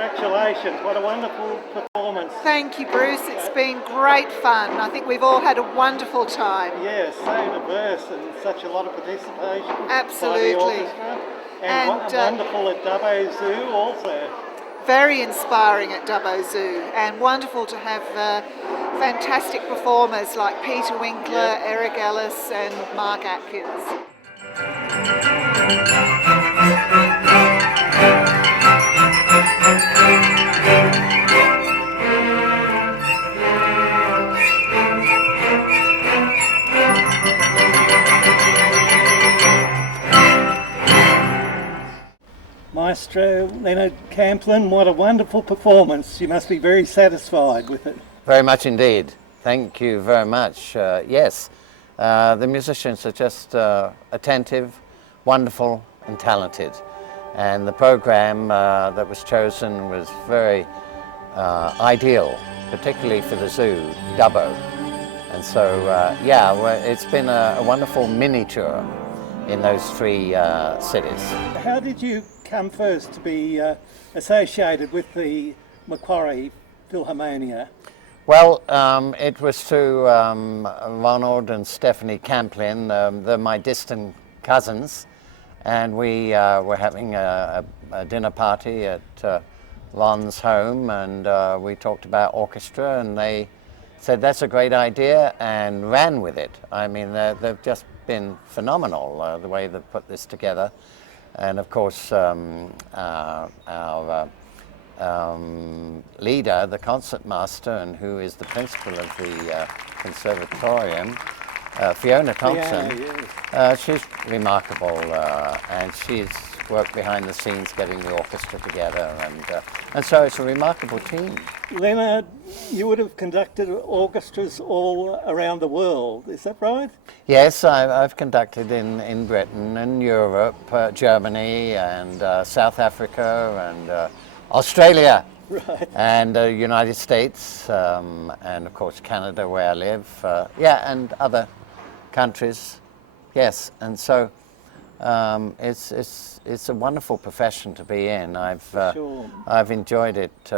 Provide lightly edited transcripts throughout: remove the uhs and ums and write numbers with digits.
congratulations. What a wonderful performance. Thank you, Bruce. It's been great fun. I think we've all had a wonderful time. Yes, so diverse and such a lot of participation. Absolutely. By the orchestra. And wonderful at Dubbo Zoo also. Very inspiring at Dubbo Zoo, and wonderful to have fantastic performers like Peter Winkler, Eric Ellis and Mark Atkins. Maestro Leonard Camplin, what a wonderful performance. You must be very satisfied with it. Very much indeed. Thank you very much. Yes, the musicians are just attentive, wonderful and talented. And the program that was chosen was very ideal, particularly for the zoo, Dubbo. And so, yeah, it's been a wonderful mini tour in those three cities. How did you come first to be associated with the Macquarie Philharmonia? Well, it was through Ronald and Stephanie Camplin. They're my distant cousins, and we were having a dinner party at Lon's home, and we talked about orchestra, and they said that's a great idea and ran with it. I mean, they've just been phenomenal the way they've put this together. And of course, our leader, the concertmaster, and who is the principal of the Conservatorium, Fiona Thompson, she's remarkable, and she's worked behind the scenes getting the orchestra together, and so it's a remarkable team. Leonard, you would have conducted orchestras all around the world, is that right? Yes, I've conducted in Britain and Europe, Germany and South Africa and Australia, right. And United States, and of course Canada where I live, yeah, and other countries, yes, and so it's a wonderful profession to be in. I've enjoyed it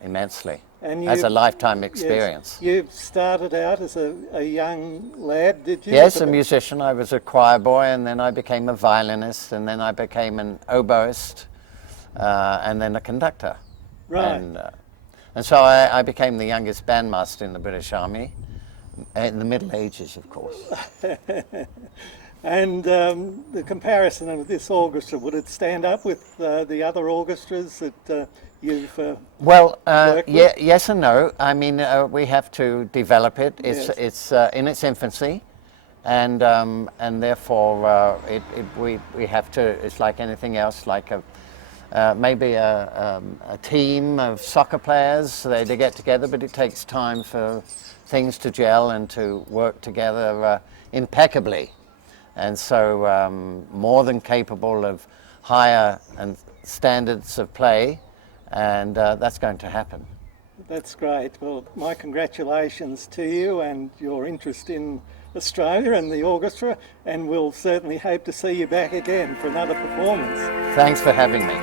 immensely. And as a lifetime experience. Yes, you started out as a young lad, did you? Yes, a musician. I was a choir boy, and then I became a violinist, and then I became an oboist, and then a conductor. Right. And so I became the youngest bandmaster in the British Army, in the Middle Ages, of course. And the comparison of this orchestra, would it stand up with the other orchestras that you've well, worked with? yes and no. I mean, we have to develop it. It's in its infancy, and therefore we have to. It's like anything else, like maybe a team of soccer players. They get together, but it takes time for things to gel and to work together impeccably. And so more than capable of higher standards of play, and that's going to happen. That's great. Well, my congratulations to you and your interest in Australia and the orchestra, and we'll certainly hope to see you back again for another performance. Thanks for having me.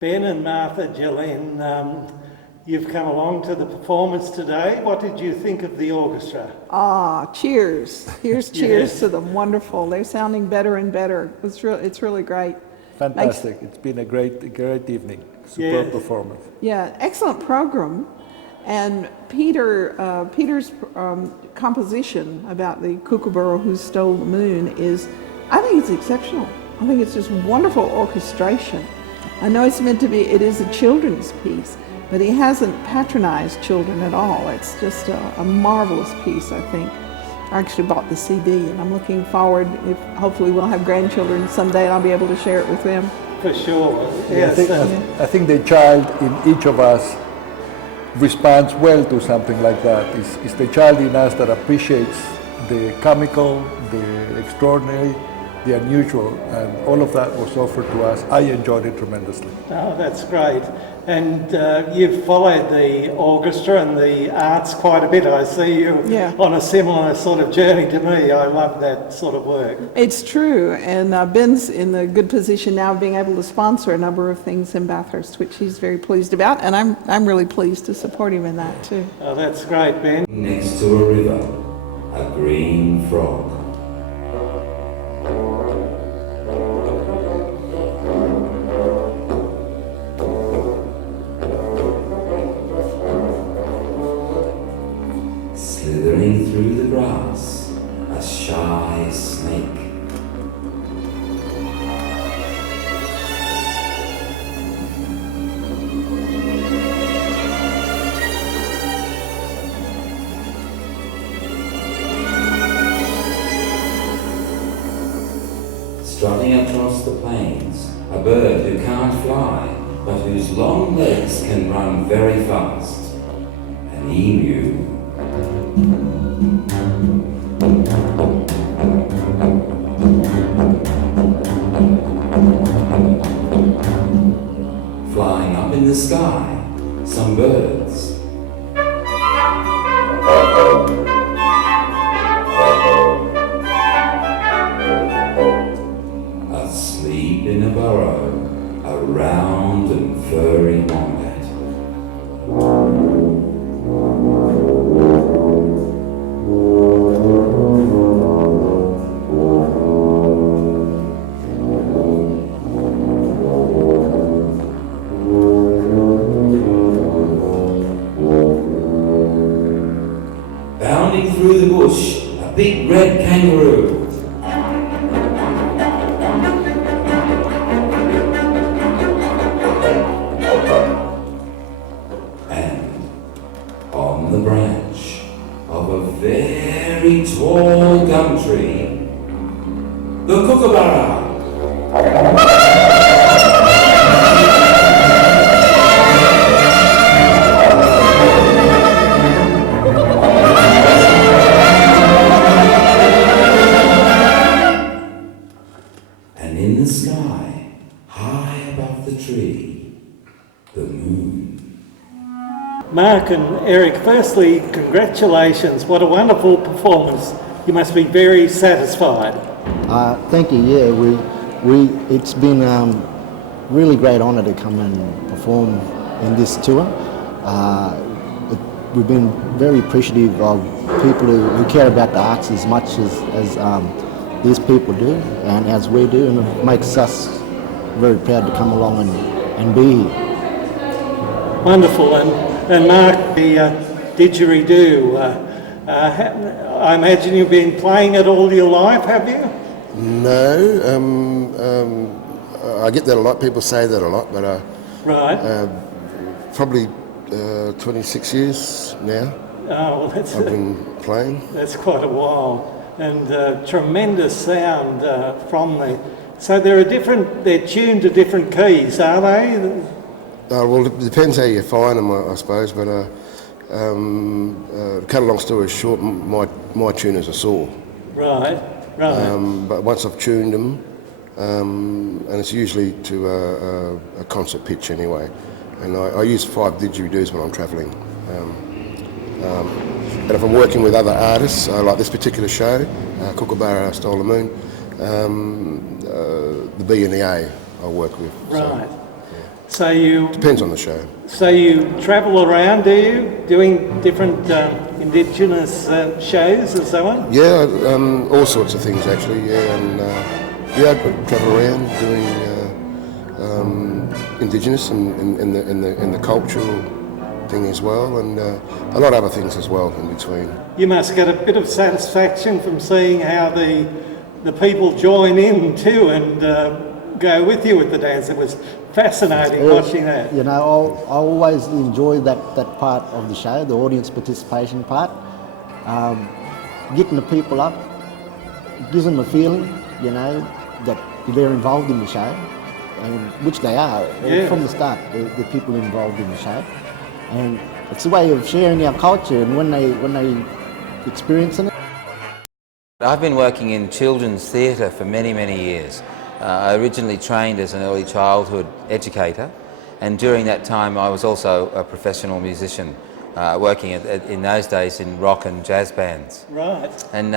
Ben and Martha Jolene, you've come along to the performance today. What did you think of the orchestra? Cheers. Here's cheers to them. Wonderful. They're sounding better and better. It's really great. Fantastic. It's been a great evening. Superb performance. Yeah, excellent program. And Peter's composition about the kookaburra who stole the moon I think it's exceptional. I think it's just wonderful orchestration. I know it's meant to be, it is a children's piece, but he hasn't patronized children at all. It's just a marvelous piece, I think. I actually bought the CD, and I'm looking forward, hopefully we'll have grandchildren someday and I'll be able to share it with them. for sure. Yeah, Yes. I think the child in each of us responds well to something like that. It's the child in us that appreciates the comical, the extraordinary, the unusual, and all of that was offered to us. I enjoyed it tremendously. Oh, that's great. And you've followed the orchestra and the arts quite a bit. I see you on a similar sort of journey to me. I love that sort of work. It's true, and Ben's in the good position now of being able to sponsor a number of things in Bathurst, which he's very pleased about, and I'm really pleased to support him in that too. Oh, that's great, Ben. Next to a river, a green frog. Slithering through the grass, a shy snake. Strutting across the plains, a bird who can't fly, but whose long legs can run very fast. An emu. Flying up in the sky, some birds. Asleep in a burrow, a round and furry wombat. Bounding through the bush, a big red kangaroo. And on the branch of a very tall gum tree, the kookaburra. And in the sky, high above the tree, the moon. Mark and Eric, firstly, congratulations. What a wonderful performance. You must be very satisfied. Thank you. Yeah, it's been really great honour to come and perform in this tour. We've been very appreciative of people who care about the arts as much as these people do, and as we do, and it makes us very proud to come along and be here. Wonderful. And Mark, the didgeridoo, I imagine you've been playing it all your life, have you? No, I get that a lot. People say that a lot, but Right. probably 26 years now. Oh, well, I've been playing. that's quite a while. And tremendous sound from the... So they're tuned to different keys, are they? Well, it depends how you find them, I suppose. But cut a long story short, my tuners are sore. Right. But once I've tuned them, and it's usually to a concert pitch anyway, and I use 5 didgeridoos when I'm travelling. And if I'm working with other artists, like this particular show, Kookaburra Stole the Moon, the B and the A I work with. Right. So you... Depends on the show. So you travel around, do you, doing different Indigenous shows and so on? Yeah, all sorts of things actually. Yeah, and I travel around doing Indigenous and in the cultural thing as well, and a lot of other things as well in between. You must get a bit of satisfaction from seeing how the people join in too and go with you with the dance. It was fascinating watching that. You know, I always enjoy that part of the show, the audience participation part. Getting the people up gives them a feeling, you know, that they're involved in the show. and which they are Yeah. from the start, the people involved in the show. And it's a way of sharing our culture, and when they experience it. I've been working in children's theatre for many, many years. I originally trained as an early childhood educator, and during that time I was also a professional musician, working in those days in rock and jazz bands. Right. And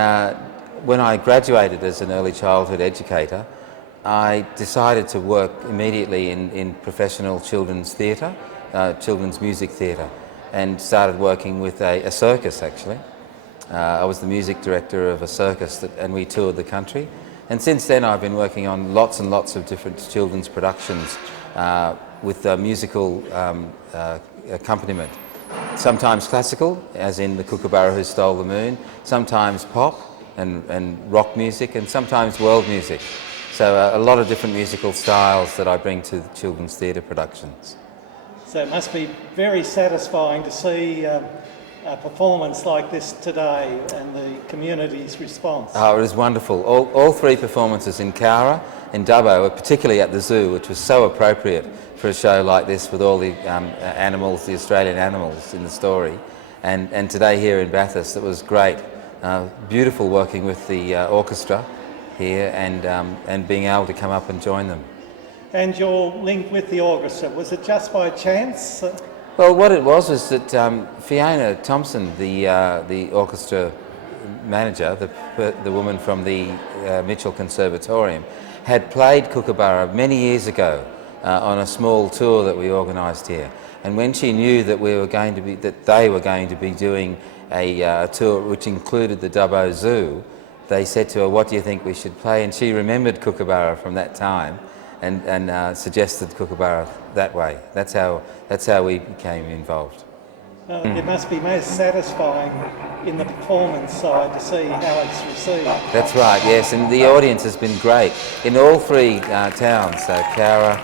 when I graduated as an early childhood educator, I decided to work immediately in professional children's theatre, children's music theatre, and started working with a circus actually. I was the music director of a circus and we toured the country. And since then I've been working on lots and lots of different children's productions with musical accompaniment. Sometimes classical, as in The Kookaburra Who Stole the Moon, sometimes pop and rock music, and sometimes world music. So a lot of different musical styles that I bring to the children's theatre productions. So it must be very satisfying to see a performance like this today and the community's response. Oh, it was wonderful. All three performances in Cowra and Dubbo, particularly at the zoo, which was so appropriate for a show like this with all the animals, the Australian animals in the story. And today here in Bathurst, it was great. Beautiful working with the orchestra here and being able to come up and join them. And your link with the orchestra, was it just by chance? Well, what it was that Fiona Thompson, the orchestra manager, the woman from the Mitchell Conservatorium, had played Kookaburra many years ago on a small tour that we organised here. And when she knew that they were going to be doing a tour which included the Dubbo Zoo, they said to her, "What do you think we should play?" And she remembered Kookaburra from that time, and suggested Kookaburra that way. That's how we became involved. It must be most satisfying in the performance side to see how it's received. That's right, yes, and the audience has been great. In all three towns, Cowra,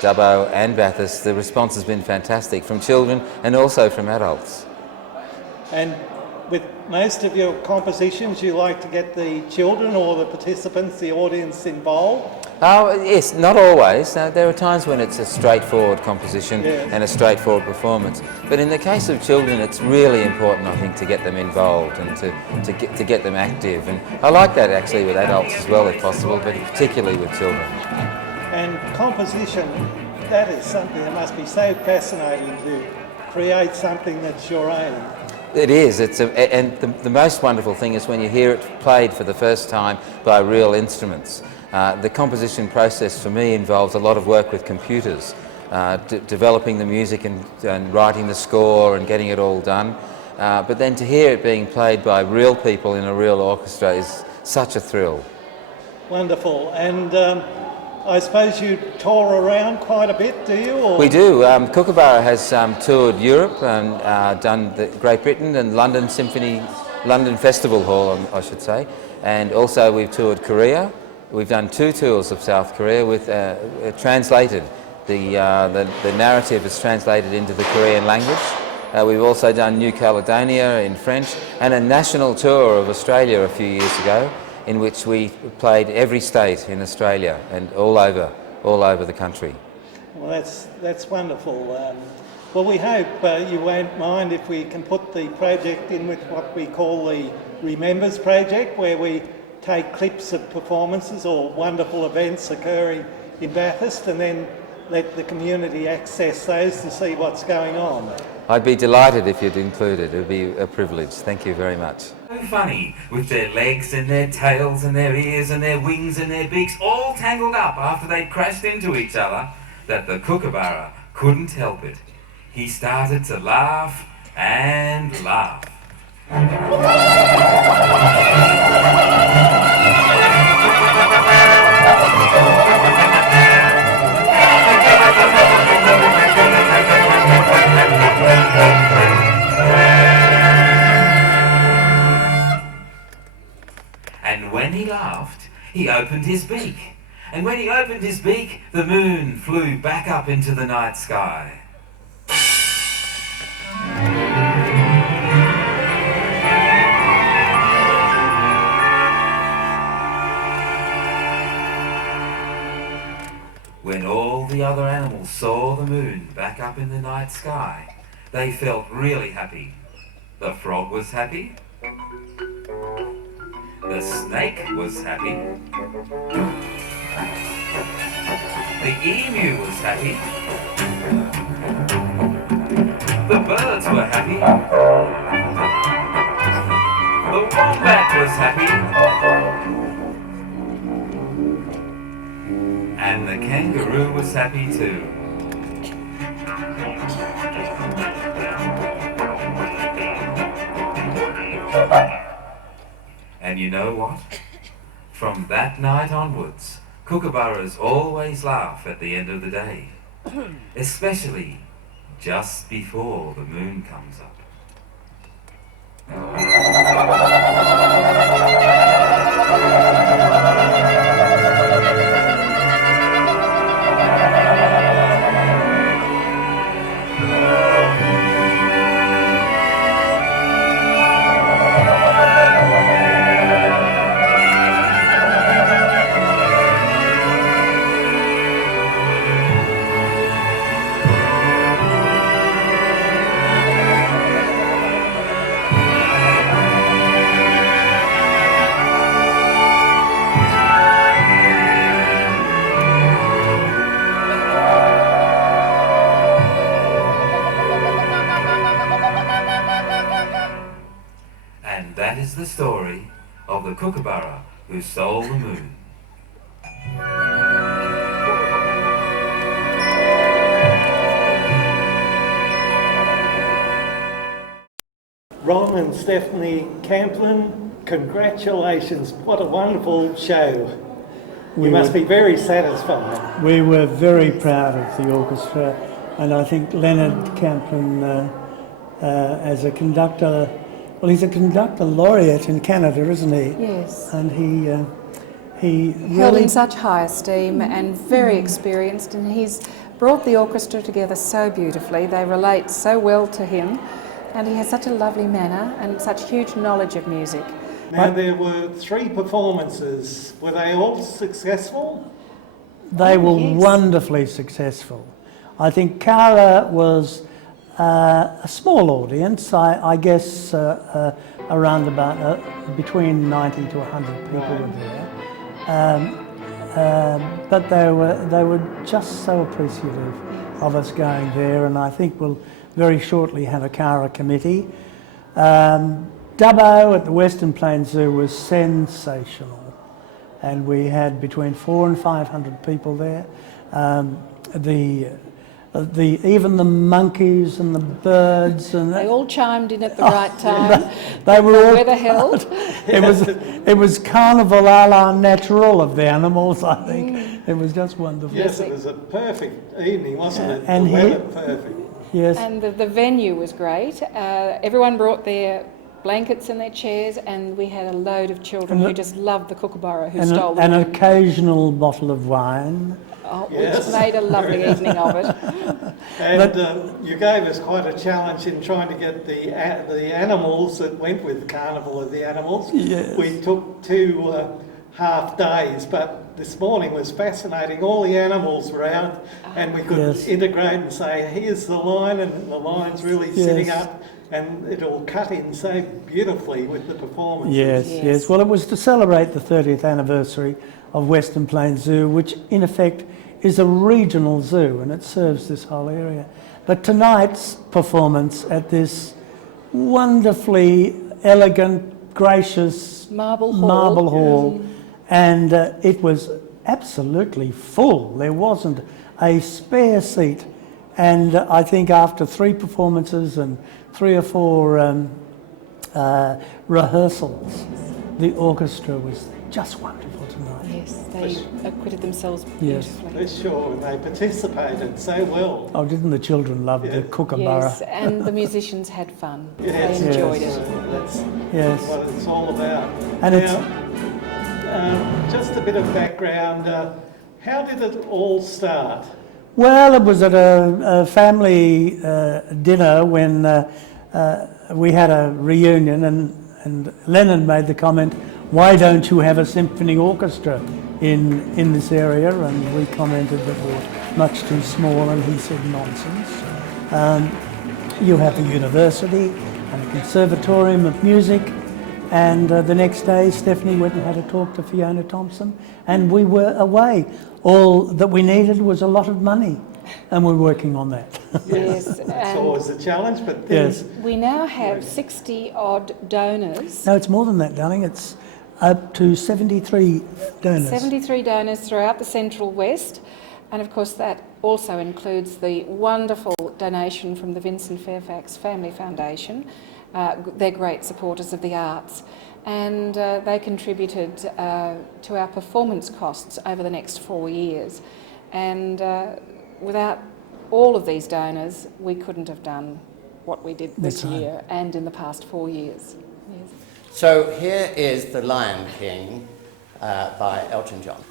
Dubbo and Bathurst, the response has been fantastic from children and also from adults. And with most of your compositions, you like to get the children or the participants, the audience involved? Oh, yes, not always. There are times when it's a straightforward composition and a straightforward performance. But in the case of children, it's really important, I think, to get them involved and to get them active. And I like that actually with adults as well, if possible, but particularly with children. And composition, that is something that must be so fascinating to create something that's your own. It is. And the most wonderful thing is when you hear it played for the first time by real instruments. The composition process for me involves a lot of work with computers, developing the music and writing the score and getting it all done. But then to hear it being played by real people in a real orchestra is such a thrill. Wonderful. And I suppose you tour around quite a bit, do you? Or? We do. Kookaburra has toured Europe and done Great Britain and London Festival Hall, I should say. And also we've toured Korea. We've done 2 tours of South Korea with translated. The narrative is translated into the Korean language. We've also done New Caledonia in French and a national tour of Australia a few years ago, in which we played every state in Australia and all over the country. Well, that's wonderful. Well, we hope you won't mind if we can put the project in with what we call the Remembers Project, where we take clips of performances or wonderful events occurring in Bathurst and then let the community access those to see what's going on. I'd be delighted if you'd include it. It would be a privilege. Thank you very much. So funny, with their legs and their tails and their ears and their wings and their beaks all tangled up after they'd crashed into each other, that the Kookaburra couldn't help it. He started to laugh and laugh. And when he laughed, he opened his beak. And when he opened his beak, the moon flew back up into the night sky. When all the other animals saw the moon back up in the night sky, they felt really happy. The frog was happy. The snake was happy. The emu was happy. The birds were happy. The wombat was happy. And the kangaroo was happy too. And you know what? From that night onwards, kookaburras always laugh at the end of the day, especially just before the moon comes up. And that is the story of the kookaburra who stole the moon. Ron and Stephanie Camplin, congratulations. What a wonderful show. You must be very satisfied. We were very proud of the orchestra, and I think Leonard Camplin, as a conductor, well, he's a conductor laureate in Canada, isn't he? Yes. And he Held really in such high esteem and very experienced, and he's brought the orchestra together so beautifully. They relate so well to him, and he has such a lovely manner and such huge knowledge of music. Now, there were 3 performances. Were they all successful? They were yes. wonderfully successful. I think Cowra was a small audience, I guess around about between 90 to 100 people were there. But they were just so appreciative of us going there, and I think we'll very shortly have a Cowra committee. Dubbo at the Western Plains Zoo was sensational, and we had between 400 and 500 people there. Even the monkeys and the birds and They all chimed in at the right time. they were all Weather held. it was Carnival a la natural of the animals, I think. It was just wonderful. Yes, it was a perfect evening, wasn't it? And the weather perfect. Yes. And the venue was great. Everyone brought their blankets and their chairs, and we had a load of children who just loved the kookaburra who stole them. An occasional bottle of wine. Yes. Which made a lovely evening of it. And you gave us quite a challenge in trying to get the animals that went with Carnival of the Animals. Yes. We took 2 half days, but this morning was fascinating. All the animals were out, and we could integrate and say, here's the line, and the line's really sitting up, and it all cut in so beautifully with the performances. Yes. Well, it was to celebrate the 30th anniversary of Western Plains Zoo, which in effect is a regional zoo, and it serves this whole area. But tonight's performance at this wonderfully elegant, gracious Marble Hall, and it was absolutely full. There wasn't a spare seat, and I think after 3 performances and 3 or 4 rehearsals, the orchestra was just wonderful tonight. Yes, they acquitted themselves beautifully. For sure, they participated so well. Oh, didn't the children love the kookaburra? Yes, and the musicians had fun. Yes, they enjoyed it. That's what it's all about. And now, just a bit of background. How did it all start? Well, it was at a family dinner when we had a reunion, and Lennon made the comment, "Why don't you have a symphony orchestra in this area, and we commented that we were much too small, and he said nonsense. You have the university and a conservatorium of music, and the next day Stephanie went and had a talk to Fiona Thompson, and we were away. All that we needed was a lot of money, and we're working on that. Yes, It's always a challenge, but things... Yes. we now have 60 odd donors. No, it's more than that, darling. It's up to 73 donors. 73 donors throughout the Central West, and of course that also includes the wonderful donation from the Vincent Fairfax Family Foundation. They're great supporters of the arts, and they contributed to our performance costs over the next 4 years. And without all of these donors, we couldn't have done what we did this year and in the past 4 years. Yes. So here is The Lion King by Elton John.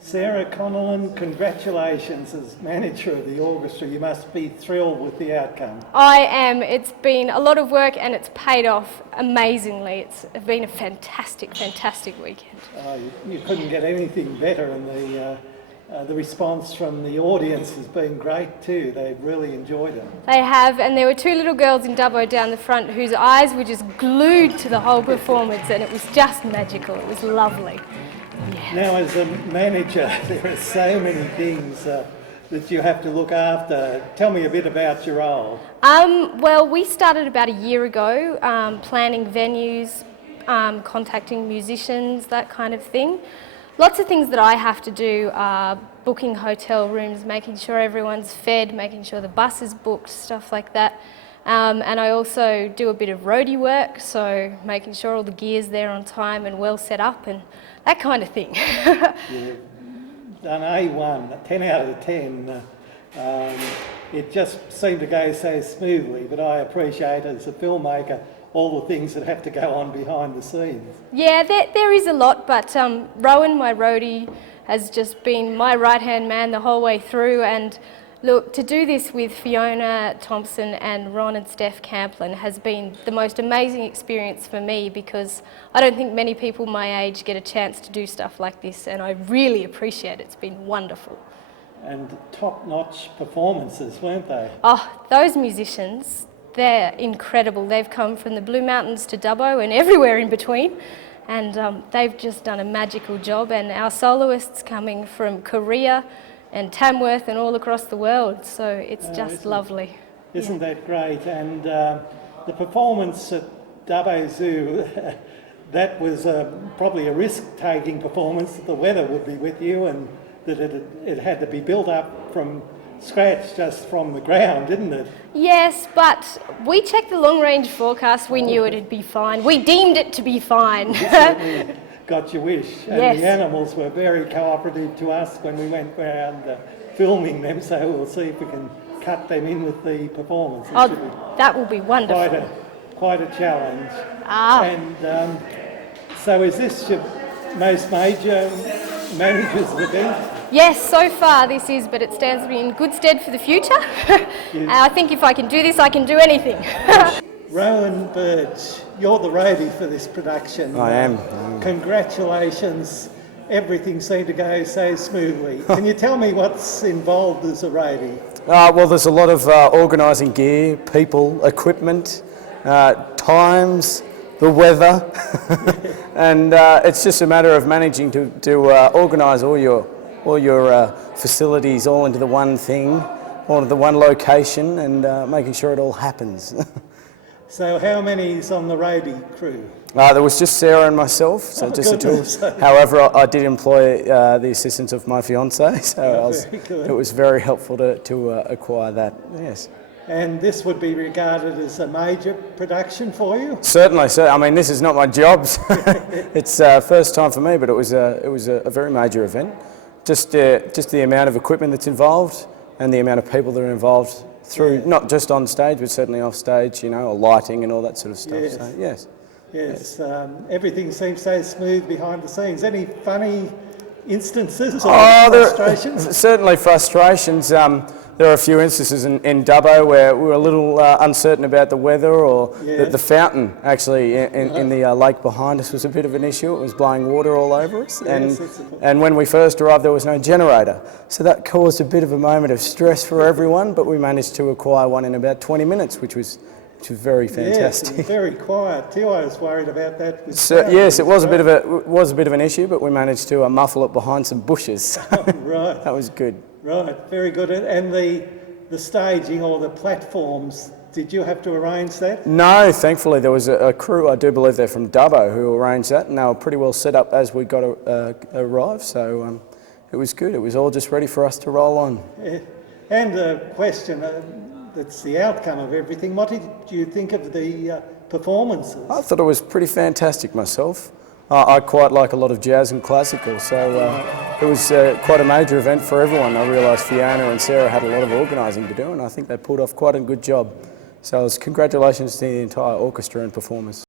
Sarah Connellan, congratulations as manager of the orchestra. You must be thrilled with the outcome. I am. It's been a lot of work and it's paid off amazingly. It's been a fantastic, fantastic weekend. You couldn't get anything better, and the response from the audience has been great too. They've really enjoyed it. They have, and there were two little girls in Dubbo down the front whose eyes were just glued to the whole performance, and it was just magical. It was lovely. Yeah. Now, as a manager, there are so many things that you have to look after. Tell me a bit about your role. Well, we started about a year ago, planning venues, contacting musicians, that kind of thing. Lots of things that I have to do are booking hotel rooms, making sure everyone's fed, making sure the bus is booked, stuff like that. And I also do a bit of roadie work, so making sure all the gear's there on time and well set up and that kind of thing. You've done A1, 10 out of 10. It just seemed to go so smoothly, but I appreciate as a filmmaker all the things that have to go on behind the scenes. Yeah, there is a lot, but Rowan, my roadie, has just been my right-hand man the whole way through, and look, to do this with Fiona Thompson and Ron and Steph Camplin has been the most amazing experience for me, because I don't think many people my age get a chance to do stuff like this, and I really appreciate it. It's been wonderful. And top-notch performances, weren't they? Oh, those musicians, they're incredible. They've come from the Blue Mountains to Dubbo and everywhere in between, and they've just done a magical job, and our soloists coming from Korea and Tamworth and all across the world, so it's just lovely. Isn't that great? And the performance at Dubbo Zoo, that was probably a risk-taking performance, that the weather would be with you and that it had to be built up from scratch just from the ground, didn't it? Yes, but we checked the long-range forecast. We knew it'd be fine. We deemed it to be fine. You certainly got your wish. And yes. The animals were very cooperative to us when we went around filming them, so we'll see if we can cut them in with the performance. That will be wonderful. Quite a challenge. And so is this your most major manager's event? Yes, so far this is, but it stands me in good stead for the future. I think if I can do this, I can do anything. Rowan Birch, you're the roadie for this production. I am. Congratulations. Everything seemed to go so smoothly. Can you tell me what's involved as a roadie? Well, there's a lot of organising gear, people, equipment, times, the weather, and it's just a matter of managing to organise all your facilities all into the one thing, all into the one location, and making sure it all happens. So how many's on the roadie crew? There was just Sarah and myself, so just the two of us. However, I did employ the assistance of my fiancée, so it was very helpful to acquire that, yes. And this would be regarded as a major production for you? Certainly, sir. I mean, this is not my job. It's first time for me, but it was a very major event. Just the amount of equipment that's involved and the amount of people that are involved through, not just on stage, but certainly off stage, you know, lighting and all that sort of stuff. Yes. So, yes. Yes, everything seems so smooth behind the scenes. Any funny instances or frustrations? Certainly frustrations. There are a few instances in Dubbo where we were a little uncertain about the weather, or the fountain actually in the lake behind us was a bit of an issue. It was blowing water all over us, and when we first arrived there was no generator, so that caused a bit of a moment of stress for everyone, but we managed to acquire one in about 20 minutes, which was very fantastic. Yes, very quiet too. I was worried about that. Yes, it was a bit of an issue, but we managed to muffle it behind some bushes. Right. That was good. Right, very good. And the staging or the platforms, did you have to arrange that? No, thankfully there was a crew, I do believe they're from Dubbo, who arranged that, and they were pretty well set up as we got arrived, so it was good. It was all just ready for us to roll on. Yeah. And a question that's the outcome of everything. What did you think of the performances? I thought it was pretty fantastic myself. I quite like a lot of jazz and classical, so it was quite a major event for everyone. I realised Fiona and Sarah had a lot of organising to do, and I think they pulled off quite a good job. So congratulations to the entire orchestra and performers.